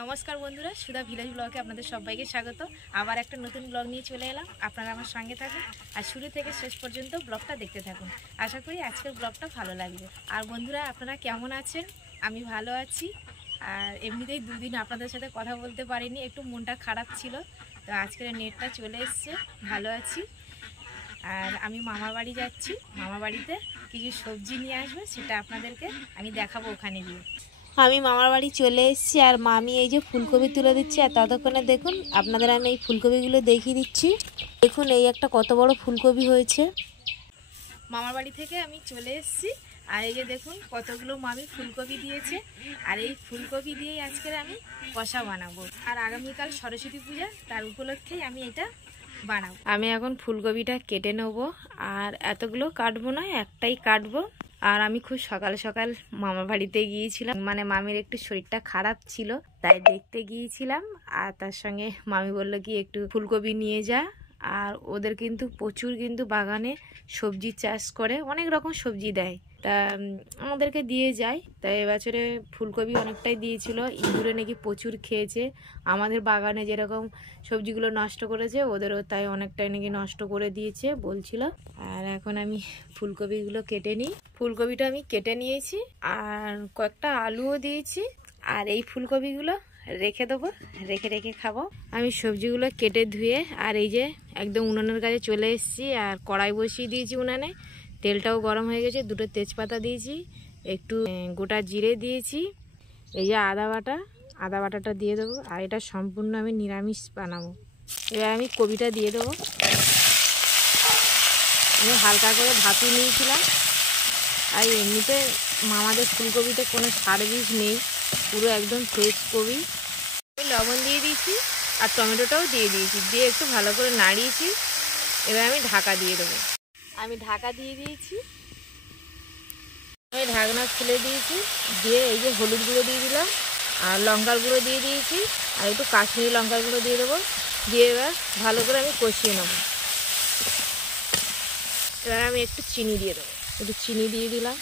নমস্কার বন্ধুরা, সুধা ভিলেজ ব্লগে আপনাদের সবাইকে স্বাগত। আবার একটা নতুন ব্লগ নিয়ে চলে এলাম। আপনারা আমার সঙ্গে থাকুন আর শুরু থেকে শেষ পর্যন্ত ব্লগটা দেখতে থাকুন। আশা করি আজকের ব্লগটা ভালো লাগবে। আর বন্ধুরা, আপনারা কেমন আছেন? আমি ভালো আছি। আর এমনিতেই দুদিন আপনাদের সাথে কথা বলতে পারিনি, একটু মনটা খারাপ ছিল। তো আজকের নেটটা চলে এসছে, ভালো আছি। আর আমি মামার বাড়ি যাচ্ছি, মামার বাড়িতে কিছু সবজি নিয়ে আসবো, সেটা আপনাদেরকে আমি দেখাবো ওখানে গিয়ে। আমি মামার বাড়ি চলে এসেছি আর মামি এই যে ফুলকপি তুলে দিচ্ছে। আর ততক্ষণে দেখুন আপনাদের আমি এই ফুলকপিগুলো দেখিয়ে দিচ্ছি। দেখুন এই একটা কত বড় ফুলকপি হয়েছে। মামার বাড়ি থেকে আমি চলে এসেছি আর এই যে দেখুন কতগুলো মামি ফুলকপি দিয়েছে। আর এই ফুলকপি দিয়েই আজকের আমি কষা বানাবো। আর আগামীকাল সরস্বতী পূজা, তার উপলক্ষেই আমি এটা বানাবো। আমি এখন ফুলকপিটা কেটে নেবো। আর এতগুলো কাটবো না, একটাই কাটবো। আর আমি খুব সকাল সকাল মামার বাড়িতে গিয়েছিলাম, মানে মামির একটু শরীরটা খারাপ ছিল, তাই দেখতে গিয়েছিলাম। আর তার সঙ্গে মামি বললো কি একটু ফুলকপি নিয়ে যা। আর ওদের কিন্তু প্রচুর কিন্তু বাগানে সবজি চাষ করে, অনেক রকম সবজি দেয়, তা আমাদেরকে দিয়ে যায়। তাই এবছরে ফুলকপি অনেকটাই দিয়েছিল। ইঁদুরে নাকি প্রচুর খেয়েছে। আমাদের বাগানে যেরকম সবজিগুলো নষ্ট করেছে, ওদেরও তাই অনেকটাই নাকি নষ্ট করে দিয়েছে বলছিল। আর এখন আমি ফুলকপিগুলো কেটে নিই। ফুলকপিটা আমি কেটে নিয়েছি আর কয়েকটা আলুও দিয়েছি। আর এই ফুলকপিগুলো রেখে দেবো, রেখে রেখে খাবো। আমি সবজিগুলো কেটে ধুয়ে আর এই যে একদম উনুনের কাছে চলে এসেছি। আর কড়াই বসিয়ে দিয়েছি উনানে, তেলটাও গরম হয়ে গেছে। দুটো তেজপাতা দিয়েছি, একটু গোটা জিরে দিয়েছি, এই যে আদা বাটাটা দিয়ে দেবো। আর এটা সম্পূর্ণ আমি নিরামিষ বানাবো। এবার আমি কপিটা দিয়ে দেবো। আমি হালকা করে ভাপিয়ে নিয়েছিলাম। আর এমনিতে মামাদের ফুলকপিতে কোনো সার বীজ নেই, পুরো একদম ফ্রেশ কপি। আমি লবণ দিয়ে দিয়েছি আর টমেটোটাও দিয়ে দিয়েছি, দিয়ে একটু ভালো করে নাড়িয়েছি। এবার আমি ঢাকা দিয়ে দেবো। আমি ঢাকা দিয়ে দিয়েছি, আমি ঢাকনা খুলে দিয়েছি। দিয়ে এই যে হলুদ গুঁড়ো দিয়ে দিলাম আর লঙ্কার গুঁড়ো দিয়ে দিয়েছি আর একটু কাশ্মীরি লঙ্কার গুঁড়ো দিয়ে দেবো। দিয়ে এবার ভালো করে আমি কষিয়ে নেবো। এবার আমি একটু চিনি দিয়ে দেবো, একটু চিনি দিয়ে দিলাম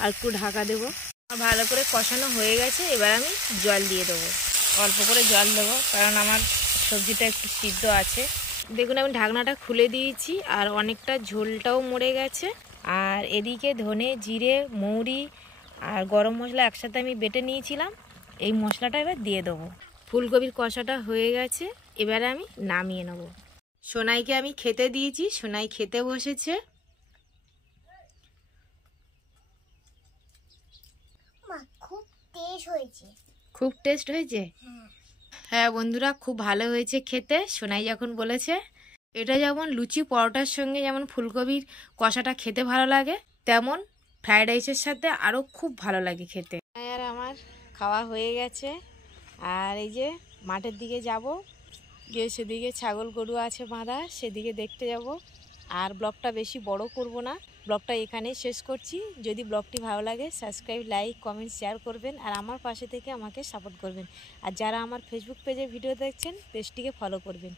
আর একটু ঢাকা দেবো। ভালো করে কষানো হয়ে গেছে। এবার আমি জল দিয়ে দেবো, অল্প করে জল দেবো, কারণ আমার সবজিটা একটু সিদ্ধ আছে। দেখুন আমি ঢাকনাটা খুলে দিয়েছি আর অনেকটা ঝোলটাও মরে গেছে। আর এদিকে ধনে, জিরে, মৌরি আর গরম মশলা একসাথে আমি বেটে নিয়েছিলাম, এই মশলাটা এবার দিয়ে দেবো। ফুলকপির কষাটা হয়ে গেছে, এবারে আমি নামিয়ে নেব। সোনাইকে আমি খেতে দিয়েছি, সোনাই খেতে বসেছে। খুব টেস্ট হয়েছে। হ্যাঁ বন্ধুরা, খুব ভালো হয়েছে খেতে। সোনাই যখন বলেছে, এটা যেমন লুচি পরোটার সঙ্গে যেমন ফুলকপির কষাটা খেতে ভালো লাগে, তেমন ফ্রাইড রাইসের সাথে আরও খুব ভালো লাগে খেতে। আর আমার খাওয়া হয়ে গেছে। আর এই যে মাঠের দিকে যাব, গিয়ে সেদিকে ছাগল গরু আছে বাঁধা, সেদিকে দেখতে যাব। আর ব্লগটা বেশি বড় করব না, ব্লগটা এখানেই শেষ করছি। যদি ব্লগটি ভালো লাগে সাবস্ক্রাইব, লাইক, কমেন্ট, শেয়ার করবেন আর আমার পাশে থেকে আমাকে সাপোর্ট করবেন। আর যারা আমার ফেসবুক পেজে ভিডিও দেখছেন, পেজটিকে ফলো করবেন।